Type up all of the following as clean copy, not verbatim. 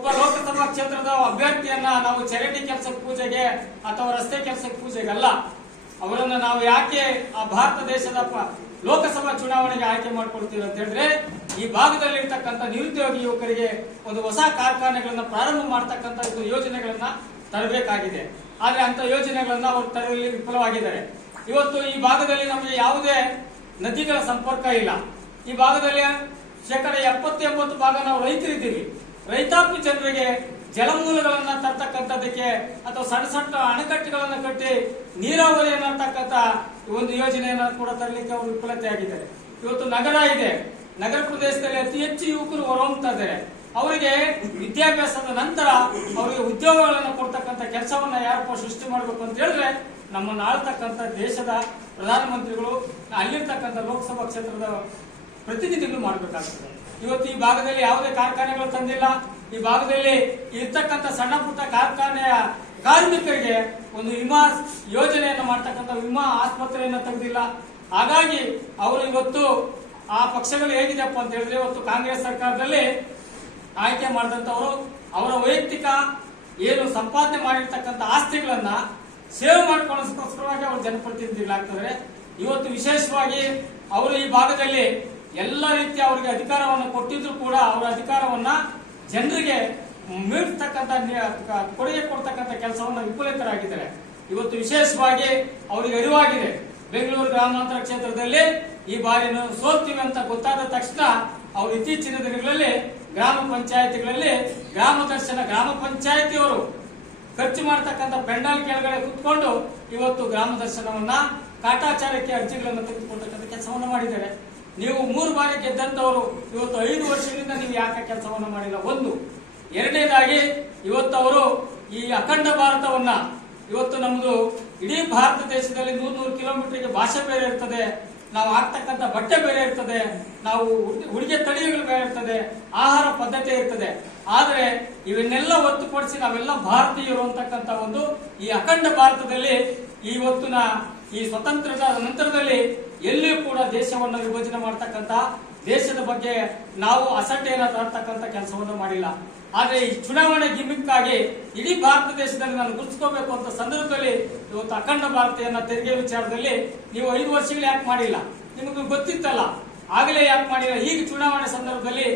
ಒಬ್ಬ ಲೋಕಸಭಾ ಕ್ಷೇತ್ರದ ಅಭ್ಯರ್ಥಿಯನ್ನ ನಾವು ಚಾರಿಟಿ ಕೆಲಸಕ್ಕೆ ಪೂಜೆಗೆ ಅಥವಾ ರಸ್ತೆ ಕೆಲಸಕ್ಕೆ ಪೂಜೆಗಲ್ಲ, ಅವರನ್ನ ನಾವು ಯಾಕೆ ಆ ಭಾರತ ದೇಶದ ಲೋಕಸಭಾ ಚುನಾವಣೆಗೆ ಆಯ್ಕೆ ಮಾಡ್ಕೊಳ್ತೀವಿ ಅಂತ ಹೇಳಿದ್ರೆ, ಈ ಭಾಗದಲ್ಲಿ ಇರ್ತಕ್ಕಂಥ ನಿರುದ್ಯೋಗಿ ಯುವಕರಿಗೆ ಒಂದು ಹೊಸ ಕಾರ್ಖಾನೆಗಳನ್ನ ಪ್ರಾರಂಭ ಮಾಡತಕ್ಕಂಥ ಯೋಜನೆಗಳನ್ನ ತರಬೇಕಾಗಿದೆ. ಆದ್ರೆ ಅಂತ ಯೋಜನೆಗಳನ್ನ ಅವರು ತರುವಲ್ಲಿ ವಿಫಲವಾಗಿದ್ದಾರೆ. ಇವತ್ತು ಈ ಭಾಗದಲ್ಲಿ ನಮಗೆ ಯಾವುದೇ ನದಿಗಳ ಸಂಪರ್ಕ ಇಲ್ಲ. ಈ ಭಾಗದಲ್ಲಿ 70-80 ಭಾಗ ನಾವು ರೈತರಿದ್ದೀವಿ. ರೈತಾಪಿ ಜನರಿಗೆ ಜಲಮೂಲಗಳನ್ನ ತರ್ತಕ್ಕಂಥದಕ್ಕೆ ಅಥವಾ ಸಣ್ಣ ಸಣ್ಣ ಅಣೆಕಟ್ಟುಗಳನ್ನ ಕಟ್ಟಿ ನೀರಾವರಿಯನ್ನು ಅಂತಕ್ಕಂಥ ಒಂದು ಯೋಜನೆಯನ್ನ ಕೂಡ ತರಲಿಕ್ಕೆ ಅವರು ವಿಫಲತೆ ಆಗಿದ್ದಾರೆ. ಇವತ್ತು ನಗರ ಇದೆ, ನಗರ ಪ್ರದೇಶದಲ್ಲಿ ಅತಿ ಹೆಚ್ಚು ಯುವಕರು ಹೊರಹೊಮ್ತಾ ಇದ್ದಾರೆ. ಅವರಿಗೆ ವಿದ್ಯಾಭ್ಯಾಸದ ನಂತರ ಅವರಿಗೆ ಉದ್ಯೋಗಗಳನ್ನು ಕೊಡ್ತಕ್ಕಂಥ ಕೆಲಸವನ್ನ ಯಾರಪ್ಪ ಸೃಷ್ಟಿ ಮಾಡಬೇಕು ಅಂತ ಹೇಳಿದ್ರೆ, ನಮ್ಮನ್ನು ಆಳ್ತಕ್ಕಂಥ ದೇಶದ ಪ್ರಧಾನಮಂತ್ರಿಗಳು, ಅಲ್ಲಿರ್ತಕ್ಕಂಥ ಲೋಕಸಭಾ ಕ್ಷೇತ್ರದ ಪ್ರತಿನಿಧಿಗಳು ಮಾಡಬೇಕಾಗ್ತದೆ. ಇವತ್ತು ಈ ಭಾಗದಲ್ಲಿ ಯಾವುದೇ ಕಾರ್ಖಾನೆಗಳು ತಂದಿಲ್ಲ. ಈ ಭಾಗದಲ್ಲಿ ಇರ್ತಕ್ಕಂಥ ಸಣ್ಣ ಪುಟ್ಟ ಕಾರ್ಖಾನೆಯ ಕಾರ್ಮಿಕರಿಗೆ ಒಂದು ವಿಮಾ ಯೋಜನೆಯನ್ನು ಮಾಡ್ತಕ್ಕಂಥ ವಿಮಾ ಆಸ್ಪತ್ರೆಯನ್ನು ತೆಗೆದಿಲ್ಲ. ಹಾಗಾಗಿ ಅವರು ಇವತ್ತು ಆ ಪಕ್ಷಗಳು ಹೇಗಿದೆಯಪ್ಪ ಅಂತ ಹೇಳಿದ್ರೆ, ಇವತ್ತು ಕಾಂಗ್ರೆಸ್ ಸರ್ಕಾರದಲ್ಲಿ ಆಯ್ಕೆ ಮಾಡಿದಂತವರು ಅವರ ವೈಯಕ್ತಿಕ ಏನು ಸಂಪಾದನೆ ಮಾಡಿರ್ತಕ್ಕಂಥ ಆಸ್ತಿಗಳನ್ನ ಸೇವ್ ಮಾಡ್ಕೊಳ್ಳೋಸ್ಕರವಾಗಿ ಅವರು ಜನಪ್ರತಿನಿಧಿಗಳಾಗ್ತಾರೆ. ಇವತ್ತು ವಿಶೇಷವಾಗಿ ಅವರು ಈ ಭಾಗದಲ್ಲಿ ಎಲ್ಲ ರೀತಿಯ ಅವರಿಗೆ ಅಧಿಕಾರವನ್ನು ಕೊಟ್ಟಿದ್ರು ಕೂಡ ಅವರ ಅಧಿಕಾರವನ್ನ ಜನರಿಗೆ ಮೀರ್ತಕ್ಕಂಥ ಕೊಡುಗೆ ಕೊಡ್ತಕ್ಕಂಥ ಕೆಲಸವನ್ನ ವಿಫಲಿತರಾಗಿದ್ದಾರೆ. ಇವತ್ತು ವಿಶೇಷವಾಗಿ ಅವರಿಗೆ ಅರಿವಾಗಿದೆ, ಬೆಂಗಳೂರು ಗ್ರಾಮಾಂತರ ಕ್ಷೇತ್ರದಲ್ಲಿ ಈ ಬಾರಿ ಸೋಲ್ತೀವಿ ಅಂತ ಗೊತ್ತಾದ ತಕ್ಷಣ ಅವರು ಇತ್ತೀಚಿನ ದಿನಗಳಲ್ಲಿ ಗ್ರಾಮ ಪಂಚಾಯತಿಗಳಲ್ಲಿ ಗ್ರಾಮ ದರ್ಶನ, ಗ್ರಾಮ ಪಂಚಾಯತಿಯವರು ಖರ್ಚು ಮಾಡತಕ್ಕಂಥ ಪೆಂಡಾಲ್ ಕೆಳಗಡೆ ಕುತ್ಕೊಂಡು ಇವತ್ತು ಗ್ರಾಮ ದರ್ಶನವನ್ನ ಕಾಟಾಚಾರಕ್ಕೆ ಅರ್ಜಿಗಳನ್ನು ತೆಗೆದುಕೊಳ್ತಕ್ಕಂಥ ಕೆಲಸವನ್ನ ಮಾಡಿದ್ದಾರೆ. ನೀವು 3 ಬಾರಿ ಗೆದ್ದಂತವರು ಇವತ್ತು 5 ವರ್ಷಗಳಿಂದ ನೀವು ಯಾಕೆ ಕೆಲಸವನ್ನ ಮಾಡಿಲ್ಲ? ಒಂದು. ಎರಡನೇದಾಗಿ ಇವತ್ತು ಅವರು ಈ ಅಖಂಡ ಭಾರತವನ್ನ, ಇವತ್ತು ನಮ್ದು ಇಡೀ ಭಾರತ ದೇಶದಲ್ಲಿ 100 ಕಿಲೋಮೀಟರ್ಗೆ ಭಾಷೆ ಬೇರೆ ಇರ್ತದೆ, ನಾವು ಹಾಕ್ತಕ್ಕಂಥ ಬಟ್ಟೆ ಬೇರೆ ಇರ್ತದೆ, ನಾವು ಉಡುಗೆ ತೊಡುಗೆಗಳು ಬೇರೆ ಇರ್ತದೆ, ಆಹಾರ ಪದ್ಧತಿ ಇರ್ತದೆ. ಆದ್ರೆ ಇವನ್ನೆಲ್ಲ ಹೊತ್ತುಪಡಿಸಿ ನಾವೆಲ್ಲ ಭಾರತೀಯರು ಅಂತಕ್ಕಂಥ ಒಂದು ಈ ಅಖಂಡ ಭಾರತದಲ್ಲಿ ಇವತ್ತಿನ ಈ ಸ್ವತಂತ್ರದ ನಂತರದಲ್ಲಿ ಎಲ್ಲಿಯೂ ಕೂಡ ದೇಶವನ್ನು ವಿಭಜನೆ ಮಾಡತಕ್ಕಂಥ, ದೇಶದ ಬಗ್ಗೆ ನಾವು ಅಸಡ್ಡೆಯನ್ನು ತರ್ತಕ್ಕಂಥ ಕೆಲಸವನ್ನು ಮಾಡಿಲ್ಲ. ಆದ್ರೆ ಈ ಚುನಾವಣೆ ಗಿಮಿಕ್ಕಾಗಿ ಇಡೀ ಭಾರತ ದೇಶದಲ್ಲಿ ನಾನು ಗುರುತಿಸ್ಕೋಬೇಕು ಅಂತ ಸಂದರ್ಭದಲ್ಲಿ ಇವತ್ತು ಅಖಂಡ ಭಾರತೀಯನ ತೆರಿಗೆ ವಿಚಾರದಲ್ಲಿ ನೀವು 5 ವರ್ಷಗಳು ಯಾಕೆ ಮಾಡಿಲ್ಲ? ನಿಮಗೆ ಗೊತ್ತಿತ್ತಲ್ಲ, ಆಗಲೇ ಯಾಕೆ ಮಾಡಿಲ್ಲ? ಈಗ ಚುನಾವಣೆ ಸಂದರ್ಭದಲ್ಲಿ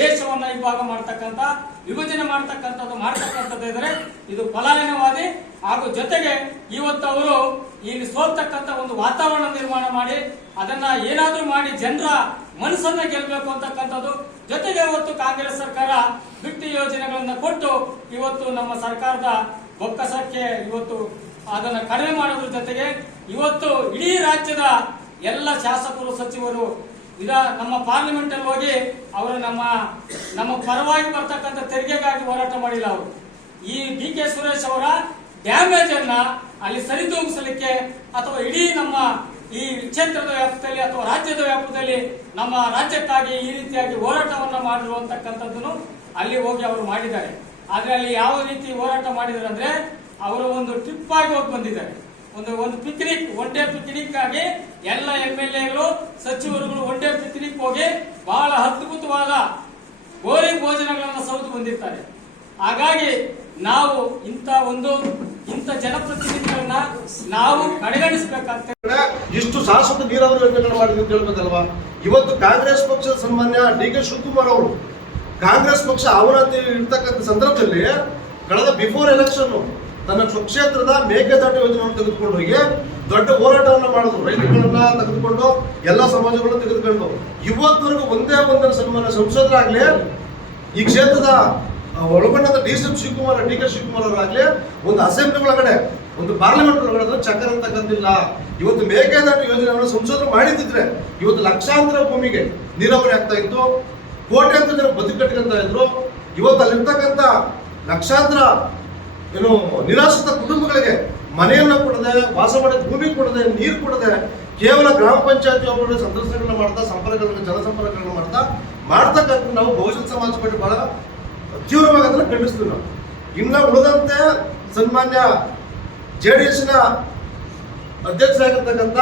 ದೇಶವನ್ನ ವಿಭಾಗ ಮಾಡತಕ್ಕಂಥ, ವಿಭಜನೆ ಮಾಡ್ತಕ್ಕಂಥದ್ದು ಇದ್ರೆ ಇದು ಪಲಾಯನವಾದಿ. ಹಾಗೂ ಜೊತೆಗೆ ಇವತ್ತು ಅವರು ಇಲ್ಲಿ ಸೋಲ್ತಕ್ಕಂಥ ಒಂದು ವಾತಾವರಣ ನಿರ್ಮಾಣ ಮಾಡಿ ಅದನ್ನ ಏನಾದ್ರೂ ಮಾಡಿ ಜನರ ಮನಸ್ಸನ್ನ ಗೆಲ್ಲಬೇಕು ಅಂತಕ್ಕಂಥದ್ದು. ಜೊತೆಗೆ ಇವತ್ತು ಕಾಂಗ್ರೆಸ್ ಸರ್ಕಾರ ಬಿಟ್ಟಿ ಯೋಜನೆಗಳನ್ನ ಕೊಟ್ಟು ಇವತ್ತು ನಮ್ಮ ಸರ್ಕಾರದ ಬೊಕ್ಕಸಕ್ಕೆ ಇವತ್ತು ಅದನ್ನ ಕಡಿಮೆ ಮಾಡೋದ್ರ ಜೊತೆಗೆ ಇವತ್ತು ಇಡೀ ರಾಜ್ಯದ ಎಲ್ಲ ಶಾಸಕರು, ಸಚಿವರು ನಮ್ಮ ಪಾರ್ಲಿಮೆಂಟ್ ಅಲ್ಲಿ ಹೋಗಿ ಅವರು ನಮ್ಮ ಪರವಾಗಿ ಬರ್ತಕ್ಕಂಥ ತೆರಿಗೆಗಾಗಿ ಹೋರಾಟ ಮಾಡಿಲ್ಲ. ಅವರು ಈ DK ಸುರೇಶ್ ಅವರ ಡ್ಯಾಮೇಜ್ ಅನ್ನ ಅಲ್ಲಿ ಸರಿದೂಗಿಸಲಿಕ್ಕೆ ಅಥವಾ ಇಡೀ ನಮ್ಮ ಈ ಕ್ಷೇತ್ರದ ವ್ಯಾಪ್ತಿಯಲ್ಲಿ ಅಥವಾ ರಾಜ್ಯದ ವ್ಯಾಪ್ತಿಯಲ್ಲಿ ನಮ್ಮ ರಾಜ್ಯಕ್ಕಾಗಿ ಈ ರೀತಿಯಾಗಿ ಹೋರಾಟವನ್ನ ಮಾಡಿರುವಂತಕ್ಕಂಥದ್ದನ್ನು ಅಲ್ಲಿ ಹೋಗಿ ಅವರು ಮಾಡಿದ್ದಾರೆ. ಆದ್ರೆ ಅಲ್ಲಿ ಯಾವ ರೀತಿ ಹೋರಾಟ ಮಾಡಿದ್ದಾರೆ ಅಂದ್ರೆ, ಅವರು ಒಂದು ಟ್ರಿಪ್ ಆಗಿ ಹೋಗಿ ಬಂದಿದ್ದಾರೆ. ಒಂದು ಪಿಕ್ನಿಕ್, ಒನ್ ಡೇ ಪಿಕ್ನಿಕ್ ಆಗಿ ಎಲ್ಲ MLAಗಳು, ಸಚಿವರುಗಳು ಒನ್ ಡೇ ಪಿಕ್ನಿಕ್ ಹೋಗಿ ಬಹಳ ಅದ್ಭುತವಾದ ಗೋರಿ ಭೋಜನಗಳನ್ನು ಸೌದು ಬಂದಿರ್ತಾರೆ. ಹಾಗಾಗಿ ನಾವು ಇಂಥ ಜನಪ್ರತಿನಿಧಿಗಳನ್ನ ನಾವು ಕಡೆಗಣಿಸಬೇಕಾಗ್ತದೆ. ಇಷ್ಟು ಶಾಶ್ವತ ನೀರಾವರಿ ಯೋಜನೆಗಳು ಮಾಡಿದ್ರು ಅಂತ ಹೇಳ್ಬೇಕಲ್ವಾ? ಇವತ್ತು ಕಾಂಗ್ರೆಸ್ ಪಕ್ಷದ ಸನ್ಮಾನ್ಯ DK ಶಿವಕುಮಾರ್ ಅವರು ಕಾಂಗ್ರೆಸ್ ಪಕ್ಷ ಅವರತಿ ಇರ್ತಕ್ಕಂಥ ಸಂದರ್ಭದಲ್ಲಿ ಕಳೆದ ಬಿಫೋರ್ ಎಲೆಕ್ಷನ್ ತನ್ನ ಕ್ಷೇತ್ರದ ಮೇಕೆದಾಟು ಯೋಜನೆಯನ್ನು ತೆಗೆದುಕೊಂಡು ಹೋಗಿ ದೊಡ್ಡ ಹೋರಾಟವನ್ನು ಮಾಡಿದ್ರು. ರೈತುಗಳನ್ನ ತೆಗೆದುಕೊಂಡು ಎಲ್ಲ ಸಮಾಜಗಳನ್ನ ತೆಗೆದುಕೊಂಡು ಇವತ್ತವರೆಗೂ ಒಂದೇ ಒಂದರ ಸನ್ಮಾನ ಸಂಸದರಾಗ್ಲಿ, ಈ ಕ್ಷೇತ್ರದ ಒಳಗೊಂಡಂತ DK ಶಿವಕುಮಾರ್ ಅವರಾಗ್ಲಿ ಒಂದು ಅಸೆಂಬ್ಲಿ ಒಳಗಡೆ, ಒಂದು ಪಾರ್ಲಿಮೆಂಟ್ ಒಳಗಡೆ ಚಕ್ಕರ್ ಅಂತಕ್ಕಂತಿಲ್ಲ. ಇವತ್ತು ಮೇಕೆದಾಟು ಯೋಜನೆಯನ್ನು ಸಂಸದರು ಮಾಡಿದ್ರೆ ಇವತ್ತು ಲಕ್ಷಾಂತರ ಭೂಮಿಗೆ ನೀರಾವರಿ ಆಗ್ತಾ ಇತ್ತು, ಕೋಟ್ಯಾಂತರ ಜನ ಬದುಕಟ್ಟುಕೊಂತ ಇದ್ರು. ಇವತ್ತು ಅಲ್ಲಿರ್ತಕ್ಕಂಥ ಲಕ್ಷಾಂತರ ನಿರಾಶ್ರಿತ ಕುಟುಂಬಗಳಿಗೆ ಮನೆಯನ್ನ ಕೊಡದೆ, ವಾಸ ಮಾಡೋ ಭೂಮಿ ಕೊಡದೆ, ನೀರು ಕೊಡದೆ, ಕೇವಲ ಗ್ರಾಮ ಪಂಚಾಯತಿ ಒಬ್ಬರು ಸಂದರ್ಶನಗಳನ್ನ ಮಾಡ್ತಾ, ಜನಸಂಪರ್ಕಗಳನ್ನ ಮಾಡ್ತಕ್ಕಂಥ ನಾವು ಬಹುಜನ ಸಮಾಜ ಪಟ್ಟಿ ಬಹಳ ತೀವ್ರವಾಗಿ ಅದನ್ನು ಖಂಡಿಸ್ತೀವಿ ನಾವು. ಇನ್ನ ಉಳಿದಂತೆ ಸನ್ಮಾನ್ಯ JDS-ನ ಅಧ್ಯಕ್ಷರಾಗಿರ್ತಕ್ಕಂಥ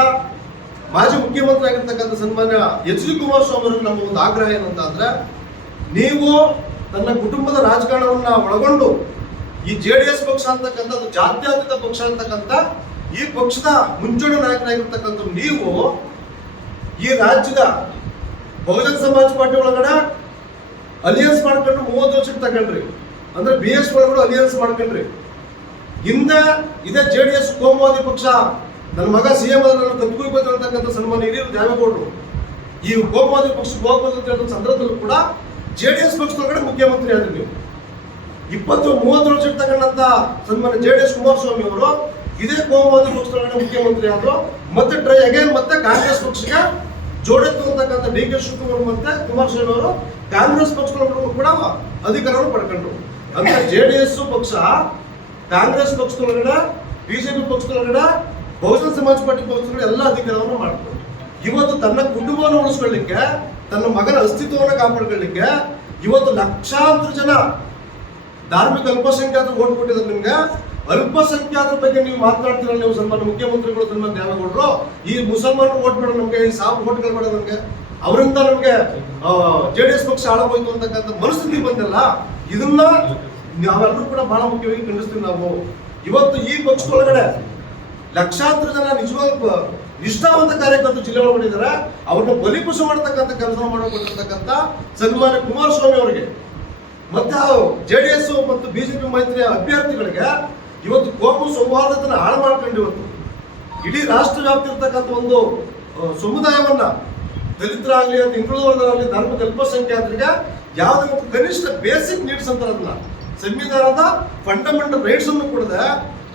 ಮಾಜಿ ಮುಖ್ಯಮಂತ್ರಿ ಆಗಿರ್ತಕ್ಕಂಥ ಸನ್ಮಾನ್ಯ HD ಕುಮಾರಸ್ವಾಮಿ ಅವರಿಗೆ ನಮ್ಮ ಒಂದು ಆಗ್ರಹ ಏನಂತ ಅಂದ್ರೆ, ನೀವು ತನ್ನ ಕುಟುಂಬದ ರಾಜಕಾರಣವನ್ನ ಒಳಗೊಂಡು ಈ JDS ಪಕ್ಷ ಅಂತಕ್ಕಂಥದ್ದು ಜಾತ್ಯತೀತ ಪಕ್ಷ ಅಂತಕ್ಕಂಥ ಈ ಪಕ್ಷದ ಮುಂಚೂಣಿ ನಾಯಕರಾಗಿರ್ತಕ್ಕಂಥ ನೀವು ಈ ರಾಜ್ಯದ ಬಹುಜನ ಸಮಾಜ್ ಪಾರ್ಟಿ ಒಳಗಡೆ ಅಲಿಯನ್ಸ್ ಮಾಡ್ಕೊಂಡು 30 ವರ್ಷಕ್ಕೆ ತಗೊಂಡ್ರಿ. ಅಂದ್ರೆ BS ಒಳಗಡೆ ಅಲಿಯನ್ಸ್ ಮಾಡ್ಕೊಂಡ್ರಿ. ಹಿಂದೆ ಇದೇ JDS ಕೋಮುವಾದಿ ಪಕ್ಷ. ನನ್ನ ಮಗ CM ಅದನ್ನು ಕತ್ಕೊಯ್ಬೋದು ಅಂತಕ್ಕಂಥ ಸನ್ಮಾನ್ಯ ಹಿರಿಯರು ದೇವೇಗೌಡರು ಈ ಕೋಮುವಾದಿ ಪಕ್ಷಕ್ಕೆ ಹೋಗ್ಬೋದು ಅಂತ ಹೇಳಿದ ಸಂದರ್ಭದಲ್ಲೂ ಕೂಡ JDS ಪಕ್ಷದೊಳಗಡೆ ಮುಖ್ಯಮಂತ್ರಿ ಆದ್ರಿ ನೀವು. 20-30 ವರ್ಷಕ್ಕೆ ತಗೊಂಡಂತ ಸನ್ಮಾನ್ಯ JDS ಕುಮಾರಸ್ವಾಮಿ ಅವರು ಇದೇ ಕೋಮುವಾದಿ ಪಕ್ಷದೊಳಗಡೆ ಮುಖ್ಯಮಂತ್ರಿ ಆದ್ರು. ಮತ್ತೆ ಟ್ರೈ ಅಗೇನ್ ಮತ್ತೆ ಕಾಂಗ್ರೆಸ್ ಪಕ್ಷಕ್ಕೆ ಜೋಡೆತ್ತು ಅಂತಕ್ಕಂಥ DK ಶಿವಕುಮಾರ್ ಮತ್ತೆ ಕುಮಾರಸ್ವಾಮಿ ಅವರು ಕಾಂಗ್ರೆಸ್ ಪಕ್ಷದೊಳಗಡೆ ಕೂಡ ಅಧಿಕಾರವನ್ನು ಪಡ್ಕೊಂಡ್ರು. ಅಂದ್ರೆ JDS ಪಕ್ಷ ಕಾಂಗ್ರೆಸ್ ಪಕ್ಷದೊಳಗಡೆ ಬಿಜೆಪಿ ಪಕ್ಷದೊಳಗಡೆ ಬಹುಜನ ಸಮಾಜ್ ಪಾರ್ಟಿ ಪಕ್ಷದೊಳಗಡೆ ಎಲ್ಲ ಅಧಿಕಾರವನ್ನು ಮಾಡ್ಕೊಂಡು ಇವತ್ತು ತನ್ನ ಕುಟುಂಬವನ್ನು ಉಳಿಸ್ಕೊಳ್ಳಿಕ್ಕೆ ತನ್ನ ಮಗನ ಅಸ್ತಿತ್ವವನ್ನು ಕಾಪಾಡ್ಕೊಳ್ಳಿಕ್ಕೆ ಇವತ್ತು ಲಕ್ಷಾಂತರ ಜನ ಧಾರ್ಮಿಕ ಅಲ್ಪಸಂಖ್ಯಾತರು ಓಟ್ ಕೊಟ್ಟಿದ್ದಾರೆ. ನಿಮ್ಗೆ ಅಲ್ಪಸಂಖ್ಯಾತರ ಬಗ್ಗೆ ನೀವು ಮಾತನಾಡ್ತೀರಲ್ಲ ನೀವು ಸನ್ಮಾನ ಮುಖ್ಯಮಂತ್ರಿಗಳು ಸನ್ಮಾನ ದೇವೇಗೌಡರು ಈ ಮುಸಲ್ಮಾನರು ಓಟ್ ಬೇಡ ನಮ್ಗೆ, ಈ ಸಾವು ಓಟ್ಗಳು ಬೇಡ ನಮ್ಗೆ, ಅವರಿಂದ ನಮ್ಗೆ JDS ಪಕ್ಷ ಹಾಳಾಗೋಯ್ತು ಅಂತಕ್ಕಂಥ ಮನಸ್ಥಿತಿ ಬಂದಲ್ಲ. ಇದನ್ನ ನಾವೆಲ್ಲರೂ ಕೂಡ ಬಹಳ ಮುಖ್ಯವಾಗಿ ಖಂಡಿಸ್ತೀವಿ. ನಾವು ಇವತ್ತು ಈ ಪಕ್ಷದೊಳಗಡೆ ಲಕ್ಷಾಂತರ ಜನ ನಿಜವಾಗ್ಲೂ ನಿಷ್ಠಾವಂತ ಕಾರ್ಯಕರ್ತರು ಜಿಲ್ಲೆ ಒಳಗಡೆ ಇದ್ದಾರೆ. ಅವ್ರನ್ನ ಬಲಿಪುಷ ಮಾಡತಕ್ಕಂಥ ಕೆಲಸ ಮಾಡಿಕೊಟ್ಟಿರ್ತಕ್ಕಂಥ ಸನ್ಮಾನ್ಯ ಕುಮಾರಸ್ವಾಮಿ ಅವರಿಗೆ ಮತ್ತೆ JDS ಮತ್ತು ಬಿಜೆಪಿ ಮೈತ್ರಿಯ ಅಭ್ಯರ್ಥಿಗಳಿಗೆ ಇವತ್ತು ಕೋಮು ಸೌಹಾರ್ದತೆಯನ್ನು ಹಾಳು ಮಾಡ್ಕೊಂಡು ಇವತ್ತು ಇಡೀ ರಾಷ್ಟ್ರ ವ್ಯಾಪ್ತಿ ಇರ್ತಕ್ಕಂಥ ಒಂದು ಸಮುದಾಯವನ್ನ ದಲಿತರಾಗಲಿ ಅಥವಾ ಹಿಂದುಳಿದವರಾಗಲಿ ಧಾರ್ಮಿಕ ಅಲ್ಪಸಂಖ್ಯಾತರಿಗೆ ಯಾವುದೇ ಒಂದು ಕನಿಷ್ಠ ಬೇಸಿಕ್ ನೀಡ್ಸ್ ಅಂತಾರಲ್ಲ, ಸಂವಿಧಾನದ ಫಂಡಮೆಂಟಲ್ ರೈಟ್ಸ್ ಅನ್ನು ಕೊಡದೆ,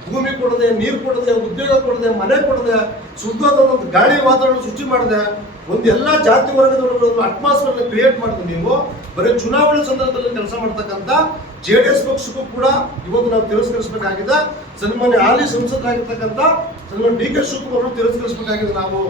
ಭೂಮಿ ಕೊಡದೆ, ನೀರು ಕೊಡದೆ, ಉದ್ಯೋಗ ಕೊಡದೆ, ಮನೆ ಕೊಡದೆ, ಶುದ್ಧವಾದ ಒಂದು ಗಾಳಿ ವಾತಾವರಣ ಸೃಷ್ಟಿ ಮಾಡದೆ ಒಂದು ಎಲ್ಲಾ ಜಾತಿ ವರ್ಗದವರುಗಳನ್ನು ಅಟ್ಮಾಸ್ಫಿಯರ್ ಕ್ರಿಯೇಟ್ ಮಾಡಿದ್ರೆ ನೀವು ಬರೀ ಚುನಾವಣೆ ಸಂದರ್ಭದಲ್ಲಿ ಕೆಲಸ ಮಾಡ್ತಕ್ಕಂಥ JDS ಪಕ್ಷಕ್ಕೂ ಕೂಡ ಇವತ್ತು ನಾವು ತಿರಸ್ಕರಿಸಬೇಕಾಗಿದೆ. ಸನ್ಮಾನ್ಯ ಹಾಲಿ ಸಂಸದರಾಗಿರ್ತಕ್ಕಂಥ ಸನ್ಮಾನ್ಯ DK ಶಿವಕುಮಾರ್ ತಿರಸ್ಕರಿಸಬೇಕಾಗಿದೆ ನಾವು.